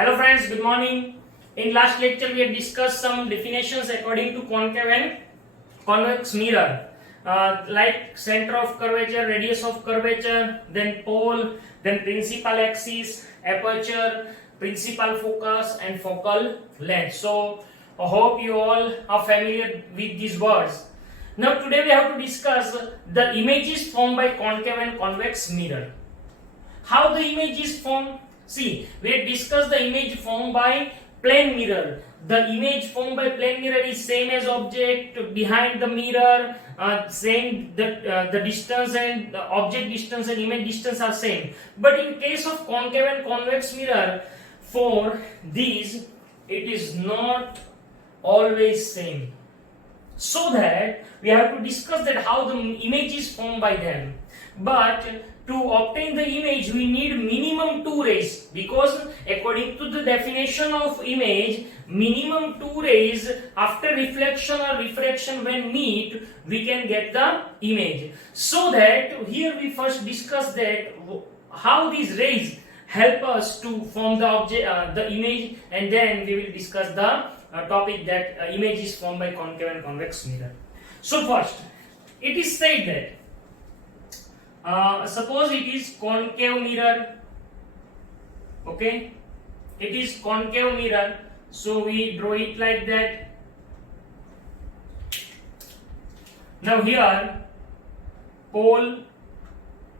Hello friends, good morning. In last lecture we had discussed some definitions according to concave and convex mirror, like center of curvature, radius of curvature, then pole, then principal axis, aperture, principal focus and focal length. So I hope you all are familiar with these words. Now today we have to discuss the images formed by concave and convex mirror. How the image is formed? See, we had discussed the image formed by plane mirror. The image formed by plane mirror is same as object behind the mirror, same the distance and the object distance and image distance are same. But in case of concave and convex mirror, for these it is not always same. So that we have to discuss that how the image is formed by them. But to obtain the image we need minimum two rays, because according to the definition of image, minimum two rays after reflection or refraction when meet we can get the image. So that here we first discuss that how these rays help us to form the object, the image, and then we will discuss the topic that image is formed by concave and convex mirror. So first, it is said that suppose it is concave mirror, okay, it is concave mirror, so we draw it like that. Now here pole,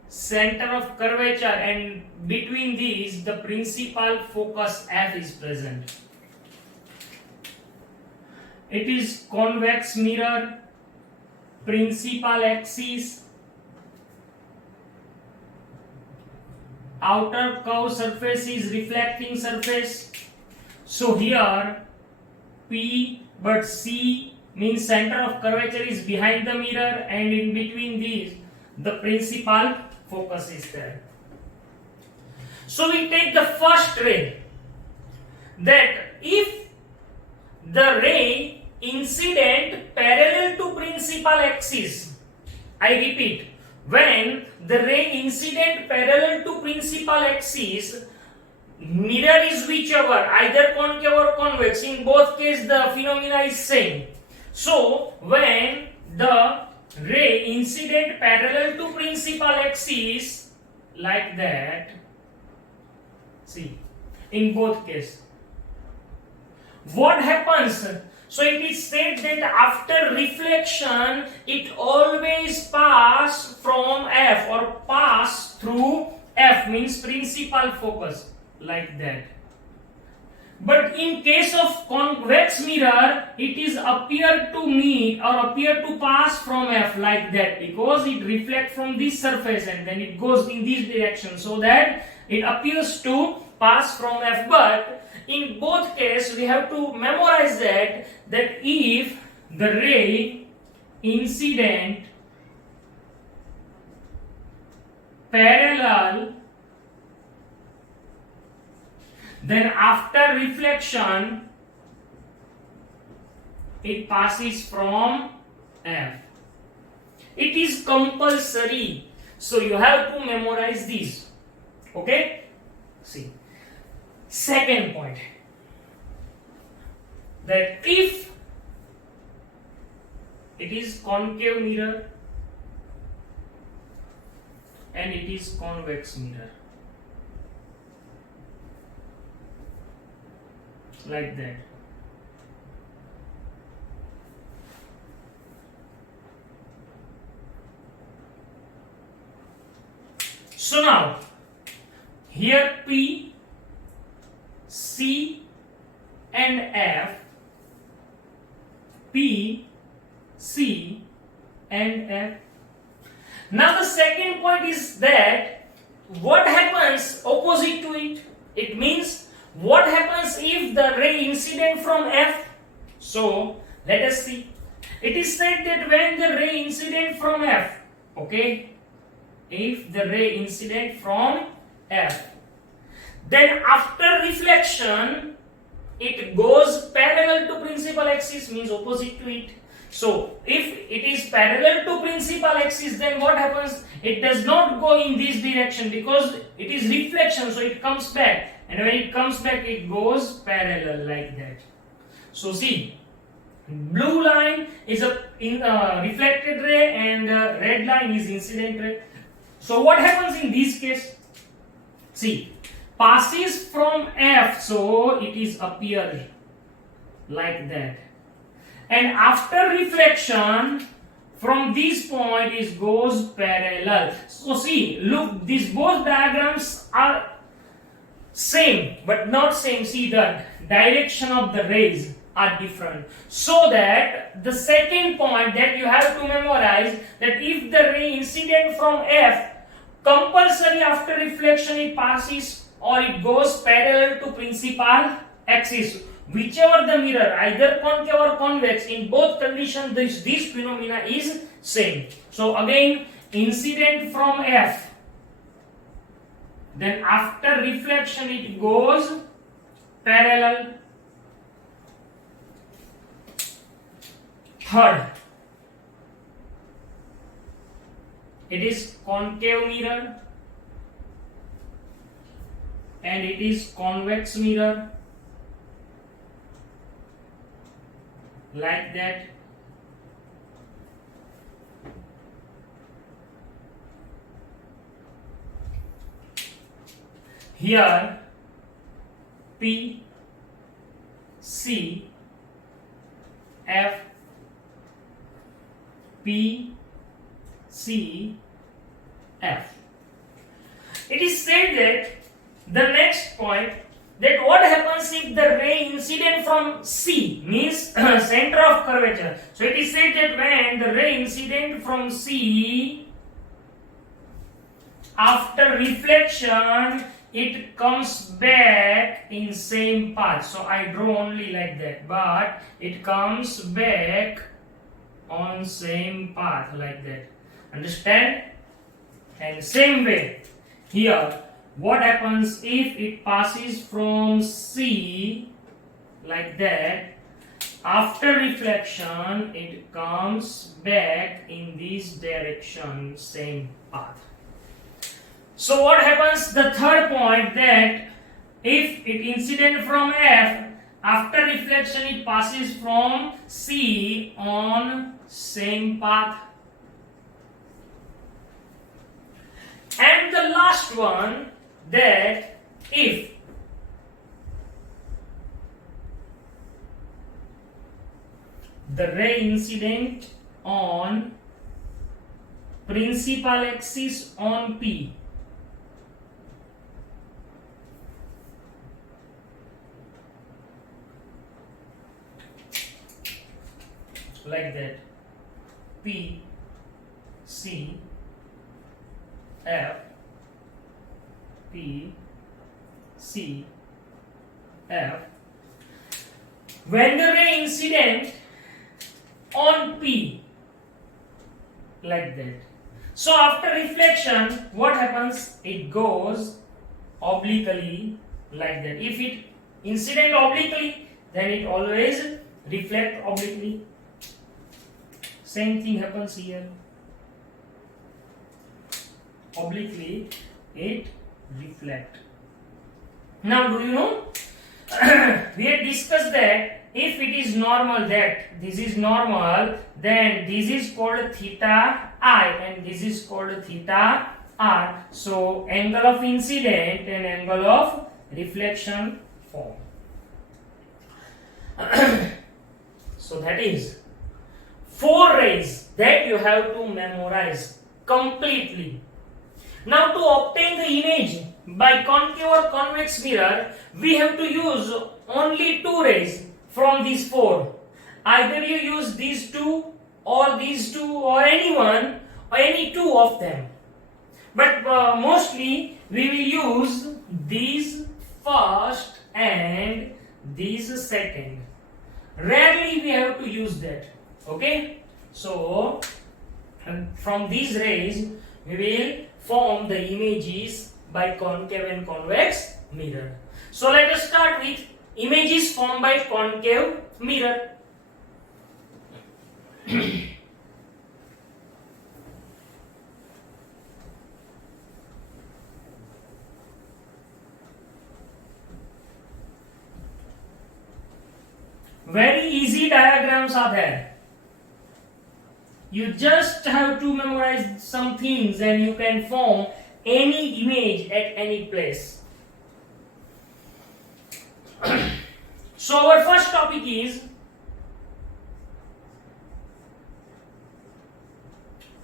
center of curvature, and between these the principal focus F is present. It is convex mirror, principal axis, outer curved surface is reflecting surface. So here P but C means center of curvature is behind the mirror, and in between these the principal focus is there. So we take the first ray, that if the ray incident parallel to principal axis, I repeat, when the ray incident parallel to principal axis, mirror is whichever, either concave or convex, in both cases the phenomena is same. So when the ray incident parallel to principal axis like that, see, in both cases what happens? So it is said that after reflection it always pass from F or pass through F, means principal focus, like that. But in case of convex mirror it is appear to meet or appear to pass from F like that, because it reflects from this surface and then it goes in this direction, so that it appears to pass from F. But in both cases we have to memorize that if the ray incident parallel, then after reflection it passes from F. It is compulsory, so you have to memorize this. Okay? See. Second point, that if it is concave mirror and it is convex mirror, like that, so now here P, C and F, P, C and F. Now the second point is that what happens opposite to it? It means what happens if the ray incident from F? So let us see. It is said that when the ray incident from F, okay, if the ray incident from F, then after reflection it goes parallel to principal axis, means opposite to it. So if it is parallel to principal axis, then what happens? It does not go in this direction because it is reflection, so it comes back, and when it comes back it goes parallel like that. So see, blue line is a reflected ray and red line is incident ray. So what happens in this case? See, passes from F, so it is appear like that, and after reflection from this point it goes parallel. So see, look, these both diagrams are same but not same. See, the direction of the rays are different, so that the second point that you have to memorize, that if the ray incident from F, compulsory after reflection it passes or it goes parallel to principal axis, whichever the mirror, either concave or convex, in both conditions this phenomena is same. So again, incident from F, then after reflection it goes parallel. Third, it is concave mirror and it is convex mirror like that. Here P, C, F, P, C, F. It is said that the next point, that what happens if the ray incident from C, means center of curvature. So it is said that when the ray incident from C, after reflection it comes back in same path. So I draw only like that, but it comes back on same path like that. Understand? And same way here, what happens if it passes from C like that, after reflection it comes back in this direction, same path. So what happens, the third point, that if it incident from F, after reflection it passes from C on same path. And the last one, that if the ray incident on principal axis on P, like that, P, C, F, P, C, F, when the ray incident on P like that, so after reflection what happens, it goes obliquely like that. If it incident obliquely, then it always reflect obliquely. Same thing happens here, obliquely it reflect. Now do you know, we had discussed that if it is normal, that this is normal, then this is called theta I and this is called theta R. So angle of incident and angle of reflection form. So that is 4 rays that you have to memorize completely. Now to obtain the image by concave or convex mirror, we have to use only 2 rays from these 4. Either you use these 2 or these 2 or any one or any 2 of them. But mostly we will use these first and these second. Rarely we have to use that. Okay? So from these rays we will form the images by concave and convex mirror. So let us start with images formed by concave mirror. Very easy diagrams are there. You just have to memorize some things and you can form any image at any place. So our first topic is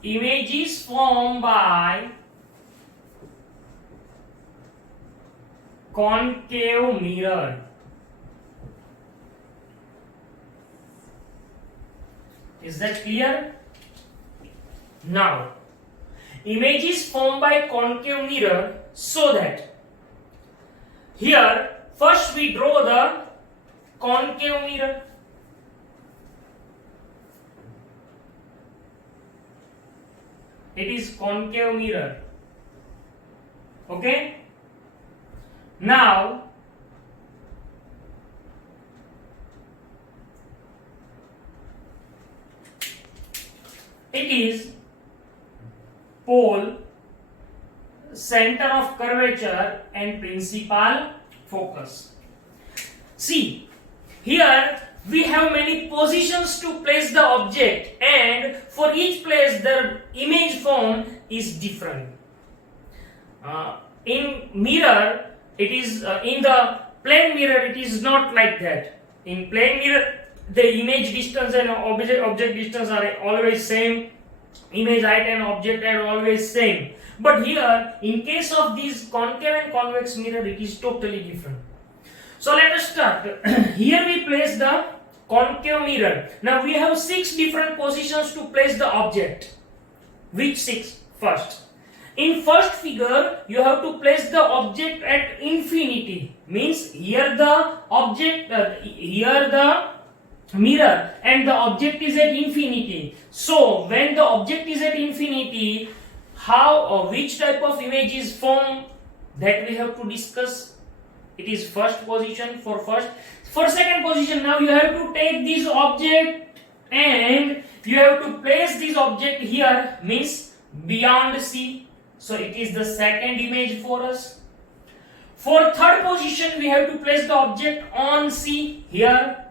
images formed by concave mirror. Is that clear? Now, images formed by concave mirror, so that here first we draw the concave mirror. It is concave mirror. Okay? Now, it is pole, center of curvature and principal focus. See, here we have many positions to place the object, and for each place the image form is different. In mirror, it is in the plane mirror, it is not like that. In plane mirror, the image distance and object distance are always same. Image height and object are always same. But here, in case of these concave and convex mirror, it is totally different. So let us start. Here we place the concave mirror. Now we have 6 different positions to place the object. Which 6? First, in first figure, you have to place the object at infinity. Means here the object, here the mirror and the object is at infinity. So when the object is at infinity, how or which type of image is formed, that we have to discuss. It is first position for first. For second position, now you have to take this object and you have to place this object here, means beyond C. So it is the second image for us. For third position, we have to place the object on C here.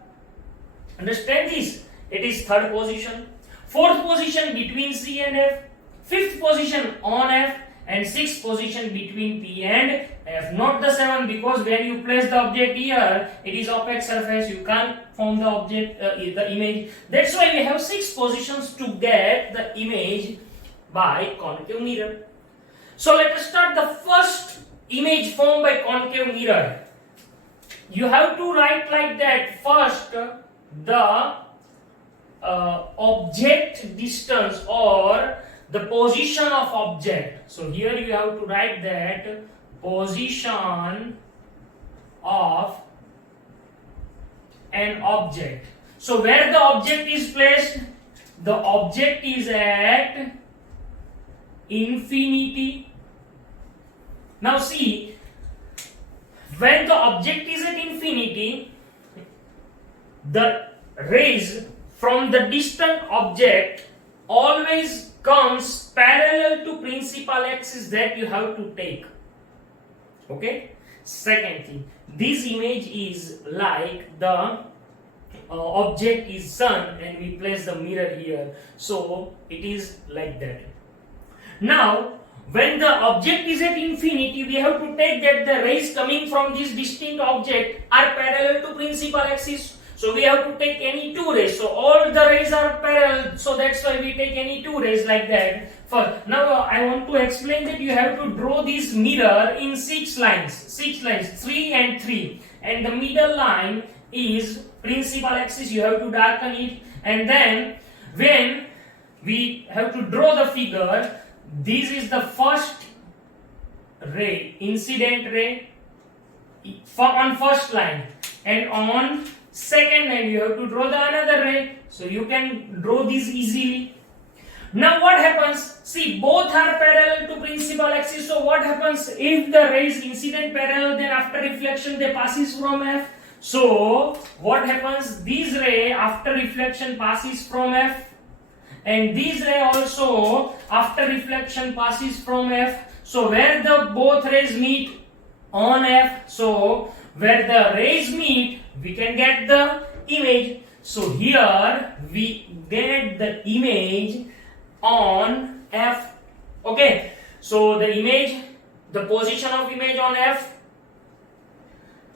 Understand this? It is third position. Fourth position between C and F. Fifth position on F. And sixth position between P and F. Not the 7, because when you place the object here, it is opaque surface. You can't form the object, the image. That's why we have 6 positions to get the image by concave mirror. So let us start the first image formed by concave mirror. You have to write like that. First, the object distance or the position of object. So here you have to write that position of an object. So where the object is placed, the object is at infinity. Now see, when the object is at infinity, the rays from the distant object always comes parallel to principal axis that you have to take. Okay? Second thing, this image is like the object is sun and we place the mirror here. So it is like that. Now, when the object is at infinity, we have to take that the rays coming from this distinct object are parallel to principal axis. So we have to take any 2 rays. So all the rays are parallel. So that's why we take any 2 rays like that. Now I want to explain that you have to draw this mirror in 6 lines. 6 lines, 3 and 3. And the middle line is principal axis. You have to darken it. And then when we have to draw the figure, this is the first ray, incident ray on first line. And on second line you have to draw the another ray. So you can draw this easily. Now what happens? See, both are parallel to principal axis. So what happens if the rays incident parallel, then after reflection they passes from F. So what happens? This ray after reflection passes from F, and this ray also after reflection passes from F. So where the both rays meet on F, so where the rays meet, we can get the image. So here we get the image on F. Okay, so the image, the position of image on F.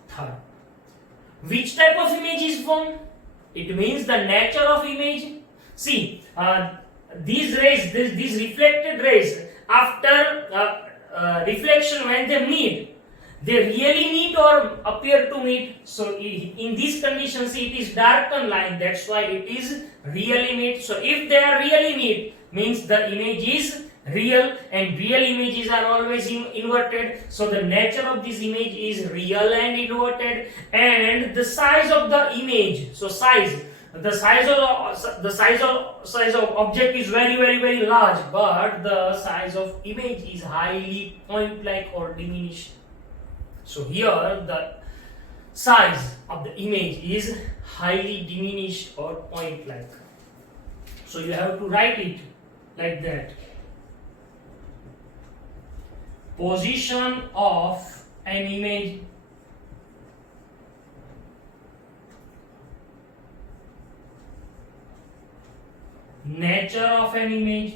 Third, which type of image is formed? It means the nature of image. See, these rays, these reflected rays, after reflection, when they meet, they really meet or appear to meet. So in these conditions, it is darkened line. That's why it is really meet. So if they are really meet, means the image is real, and real images are always inverted. So the nature of this image is real and inverted, and the size of the image. So the size of object is very large, but the size of image is highly point-like or diminished. So here the size of the image is highly diminished or point-like. So you have to write it like that. Position of an image, nature of an image,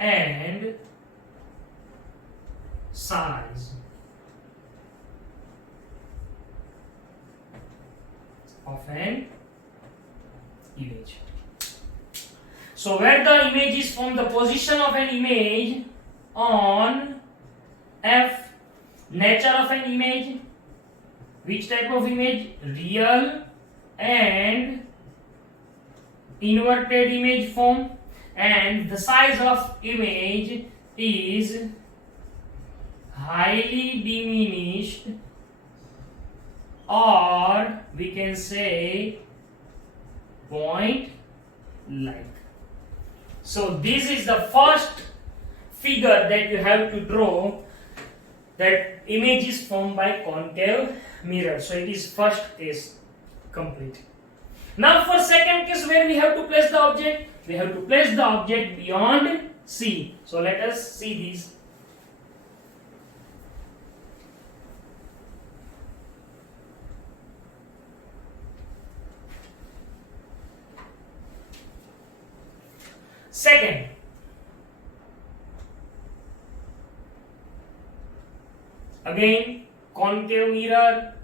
and size of an image. So where the image is from, the position of an image on F, nature of an image, which type of image, real and inverted image form, and the size of image is highly diminished, or we can say point like. So this is the first figure that you have to draw, that image is formed by concave mirror. So it is first case complete. Now for second case, where we have to place the object, we have to place the object beyond C. So let us see this. Second, again concave mirror,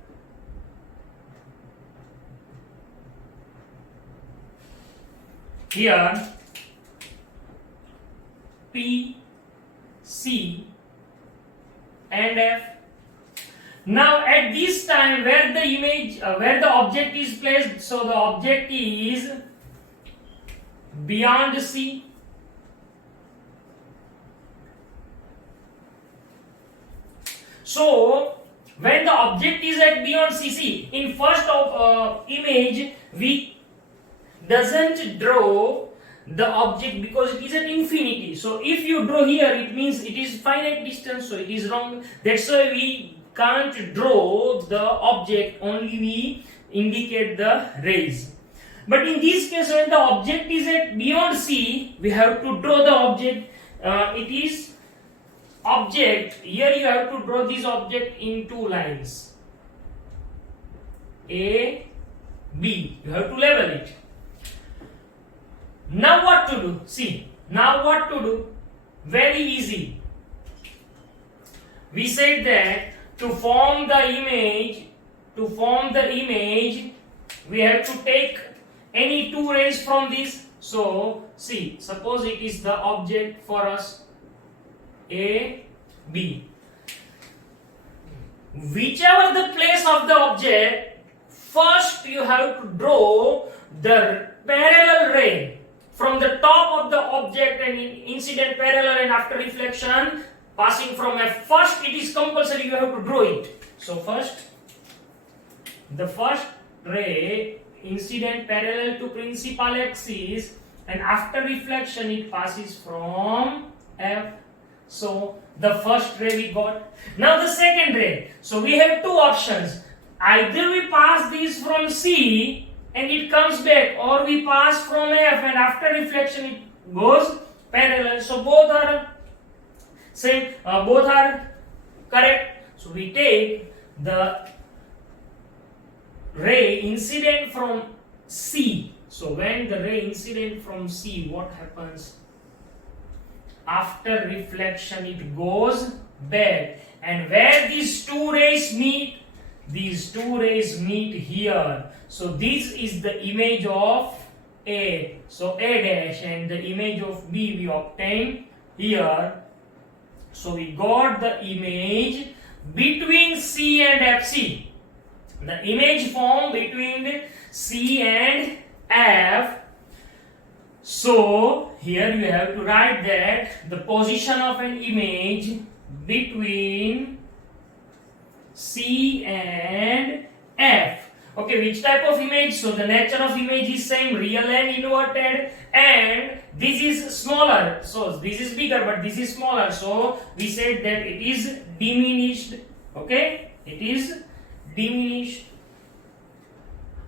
here P, C and F. Now at this time, where the image, where the object is placed, so the object is beyond C. So when the object is at beyond CC, in first image we doesn't draw the object because it is at infinity. So if you draw here, it means it is finite distance, so it is wrong. That's why we can't draw the object, only we indicate the rays. But in this case, when the object is at beyond C, we have to draw the object. It is object, here you have to draw this object in two lines, A, B. You have to level it. Now what to do? See, now what to do? Very easy. We said that to form the image, we have to take any two rays from this. So see, suppose it is the object for us, A, B. Whichever the place of the object, first you have to draw the parallel ray from the top of the object and incident parallel, and after reflection passing from F. First it is compulsory, you have to draw it. So first, the first ray incident parallel to principal axis, and after reflection it passes from F. So the first ray we got. Now the second ray. So we have two options. Either we pass this from C and it comes back, or we pass from F and after reflection it goes parallel. So both are same, both are correct. So we take the ray incident from C. So when the ray incident from C, what happens? After reflection it goes back, and where these two rays meet, these two rays meet here. So this is the image of A, so A dash, and the image of B we obtain here. So we got the image between C and FC. The image formed between C and F. So here you have to write that the position of an image between C and F. Okay, which type of image? So the nature of image is same, real and inverted, and this is smaller. So this is bigger, but this is smaller. So we said that it is diminished. Okay, it is diminished.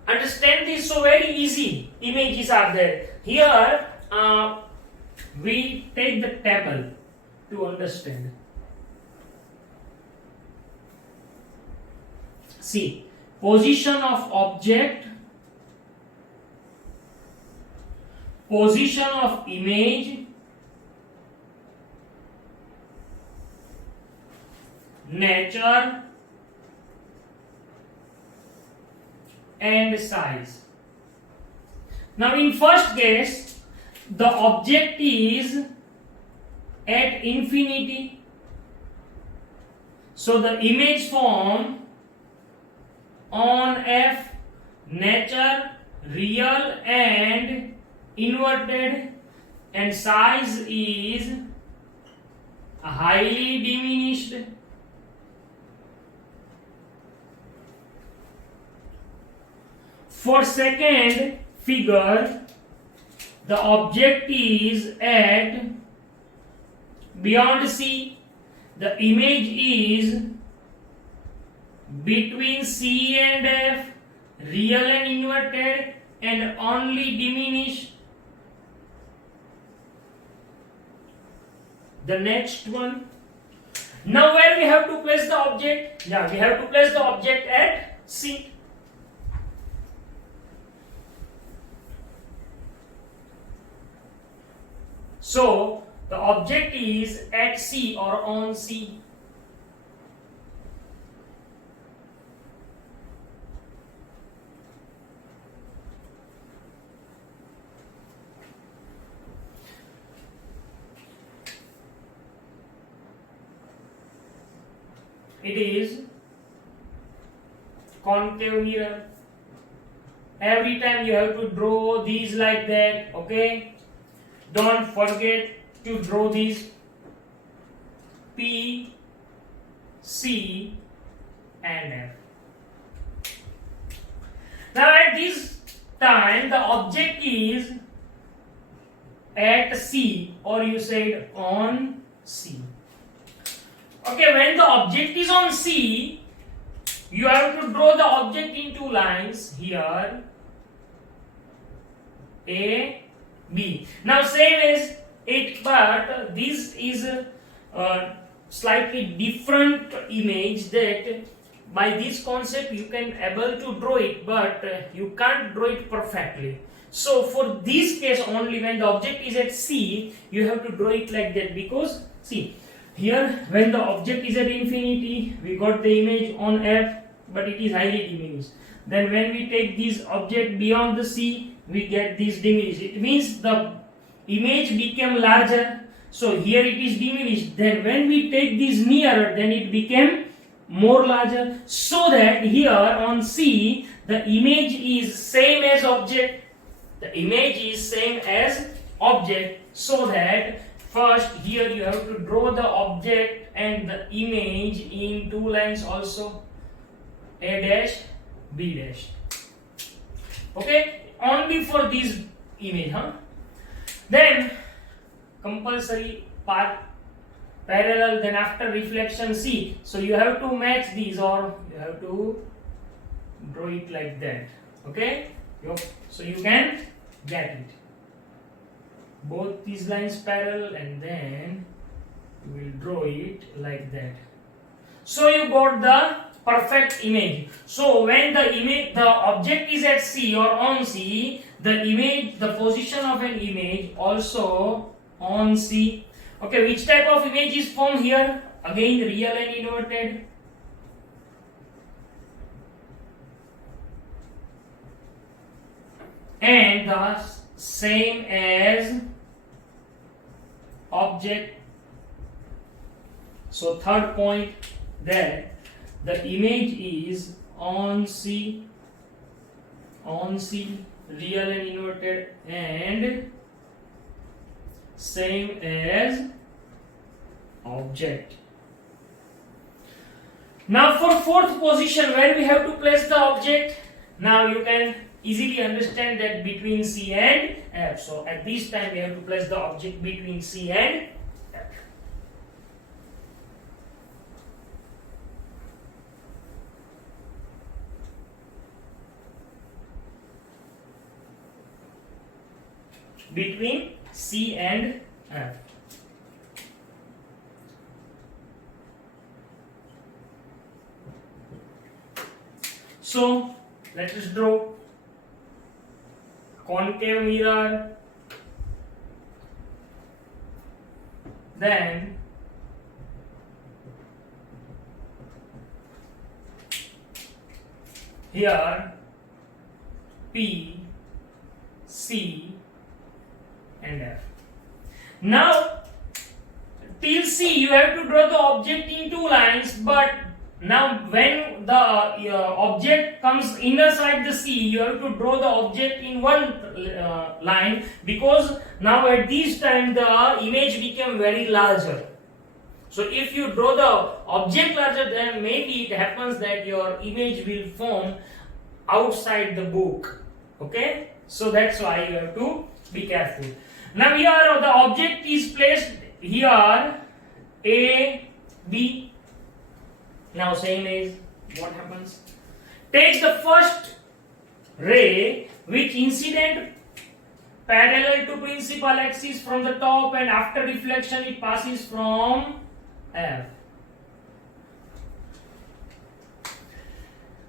Understand this? So very easy. Images are there. Here we take the table to understand. See, position of object, position of image, nature, and size. Now in first case, the object is at infinity. So the image form on F, nature, real and inverted, and size is highly diminished. For second figure, the object is at beyond C, the image is between C and F, real and inverted, and only diminished. The next one. Now where we have to place the object? Yeah, we have to place the object at C. So the object is at C or on C. It is concave mirror. Every time you have to draw these like that, okay? Don't forget to draw these P, C and F. Now at this time the object is at C, or you said on C. Okay, when the object is on C, you have to draw the object in two lines here, A, B. Now same as it, but this is a slightly different image, that by this concept you can able to draw it, but you can't draw it perfectly. So for this case only, when the object is at C, you have to draw it like that, because see, here when the object is at infinity, we got the image on F, but it is highly diminished. Then when we take this object beyond the C, we get this diminished. It means the image became larger. So here it is diminished. Then when we take this nearer, then it became more larger. So that here on C, the image is same as object. The image is same as object. So that first here you have to draw the object and the image in two lines also, A dash, B dash. Okay, only for this image, Then compulsory part parallel, then after reflection C. So you have to match these, or you have to draw it like that. Okay, so you can get it. Both these lines parallel, and then you will draw it like that. So you got the perfect image. So when the object is at C or on C, the position of an image also on C. Okay, which type of image is formed here? Again, real and inverted. And the same as object. So third point, that the image is on C, real and inverted, and same as object. Now for fourth position, where we have to place the object, now you can easily understand that between C and F. So at this time we have to place the object between C and F. Between C and F. So let us draw concave mirror, then here P, C and F. Now till C you have to draw the object in two lines, but now when the object comes inner side the C, you have to draw the object in one line, because now at this time the image became very larger. So if you draw the object larger, then maybe it happens that your image will form outside the book. Okay, so that's why you have to be careful. Now here the object is placed here A, B. Now same as what happens? Take the first ray which incident parallel to principal axis from the top, and after reflection it passes from F.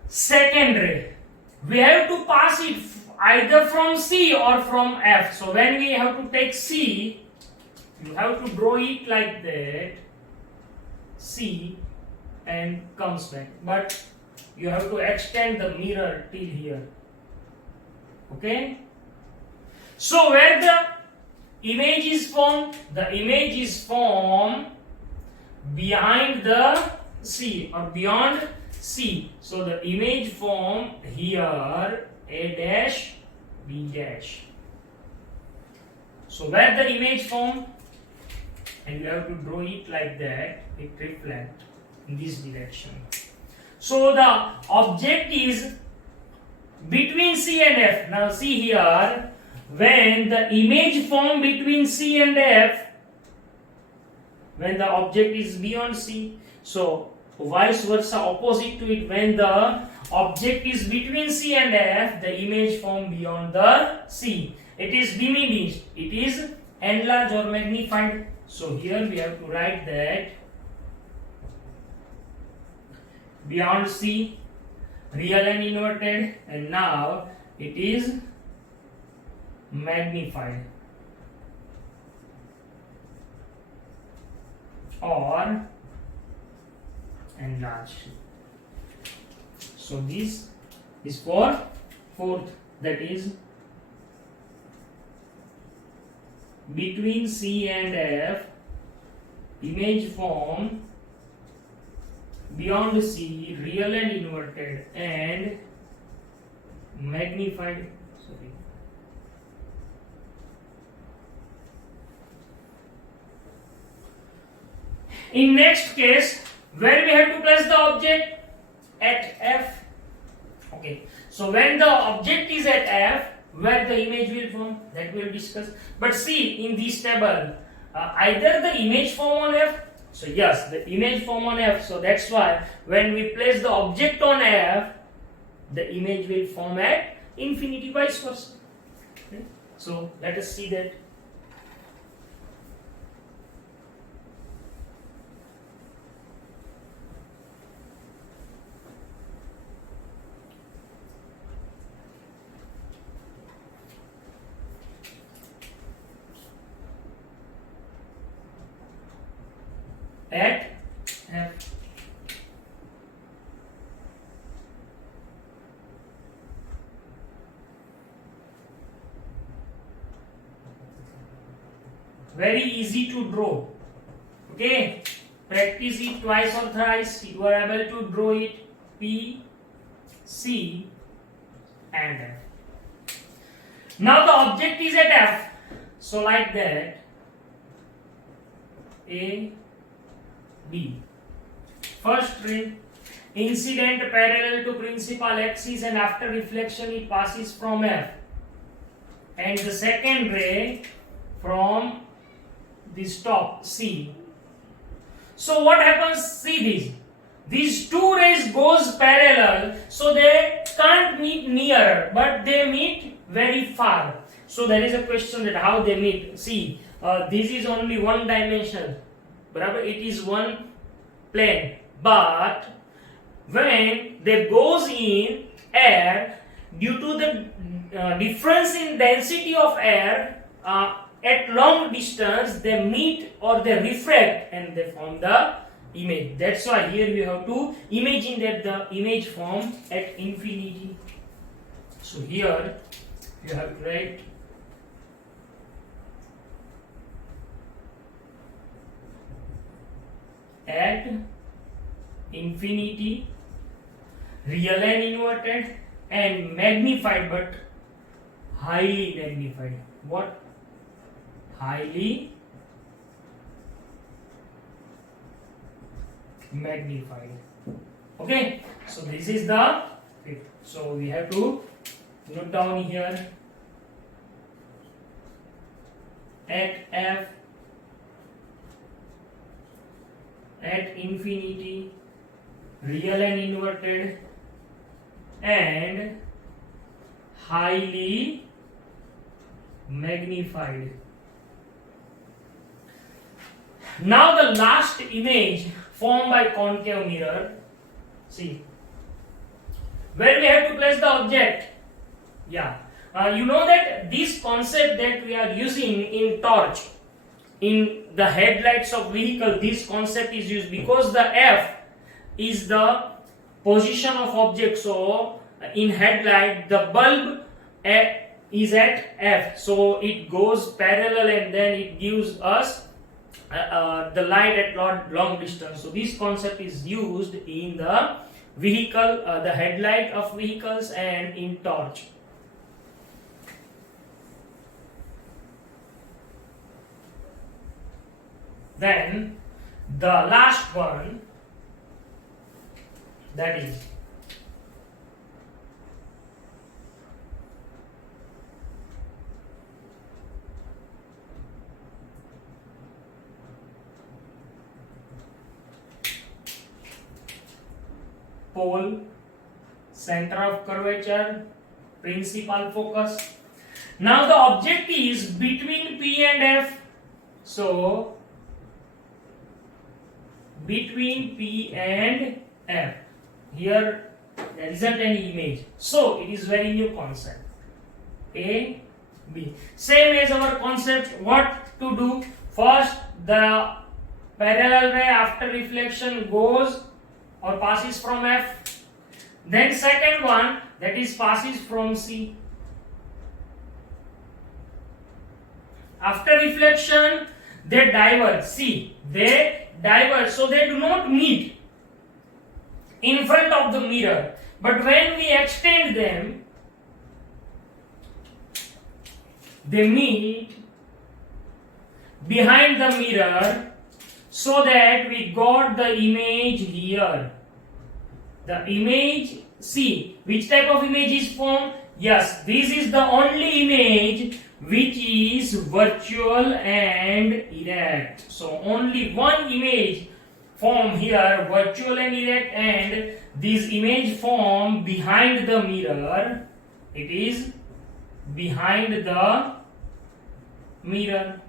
Second ray, we have to pass it either from C or from F. So when we have to take C, you have to draw it like that, C, and comes back, but you have to extend the mirror till here. Okay, so where the image is formed, the image is formed behind the C or beyond C. So the image formed here A dash, B dash. So where the image formed, and you have to draw it like that, it reflects in this direction. So the object is between C and F. Now see here, when the image formed between C and F, when the object is beyond C, so vice versa, opposite to it, when the object is between C and F, the image formed beyond the C, it is diminished, it is enlarged or magnified. So here we have to write that beyond C, real and inverted, and now it is magnified or enlarged. So this is for fourth, that is between C and F, image form beyond C, real and inverted, and magnified. Sorry. In next case, where we have to place the object at F. Okay, so when the object is at F, where the image will form, that we will discuss. But see in this table, either the image form on F. So yes, the image form on F. So that's why when we place the object on F, the image will form at infinity, vice versa. Okay? So let us see that. very easy to draw. Okay, practice it twice or thrice, you are able to draw it. P, C and F. Now the object is at F, so like that, A, B. First ray, incident parallel to principal axis, and after reflection it passes from F. And the second ray from this top, C. So what happens? See this. These two rays goes parallel, so they can't meet near, but they meet very far. So there is a question that how they meet. See, this is only one dimension. It is one plane. But when they goes in air, due to the difference in density of air, at long distance they meet or they refract and they form the image. That's why here we have to imagine that the image form at infinity. So here you have to write at infinity, real and inverted, and magnified, but highly magnified. What? Highly magnified. Okay, so this is the fifth. So we have to note down here at F, at infinity, real and inverted, and highly magnified. Now the last image formed by concave mirror. See, where we have to place the object. Yeah, you know that this concept that we are using in torch, in the headlights of vehicle, this concept is used because the F is the position of object. So in headlight the bulb is at F, so it goes parallel and then it gives us the light at long distance. So this concept is used in the vehicle, the headlight of vehicles, and in torch. Then the last one, that is pole, center of curvature, principal focus. Now the object is between P and F. So between P and F, here there isn't any image, so it is very new concept. A, B, same as our concept. What to do? First, the parallel ray after reflection goes or passes from F. Then second one, that is passes from C. After reflection they diverge. See, they diverge, so they do not meet in front of the mirror, but when we extend them they meet behind the mirror, so that we got the image here. The image, see which type of image is formed. Yes, this is the only image which is virtual and erect. So only one image form here, virtual and erect, and this image form behind the mirror. It is behind the mirror.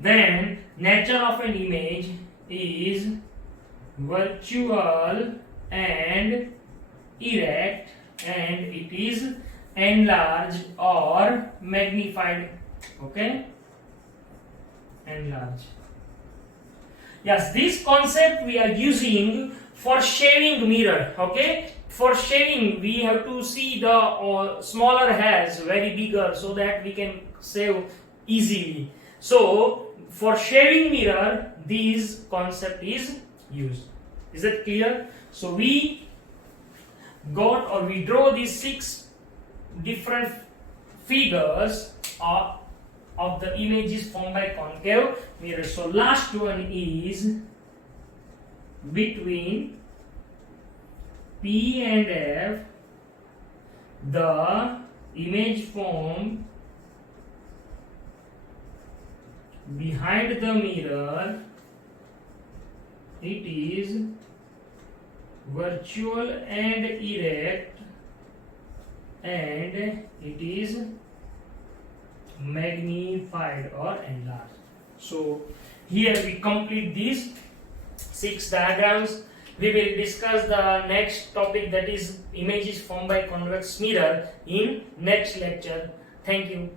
Then nature of an image is virtual and erect, and it is enlarged or magnified. Okay, enlarged. Yes, this concept we are using for shaving mirror. Okay, for shaving we have to see the smaller hairs very bigger, so that we can save easily. So for shaving mirror, this concept is used. Is that clear? So we draw these 6 different figures of the images formed by concave mirror. So last one is between P and F, the image formed behind the mirror, it is virtual and erect, and it is magnified or enlarged. So here we complete these 6 diagrams. We will discuss the next topic, that is images formed by convex mirror, in next lecture. Thank you.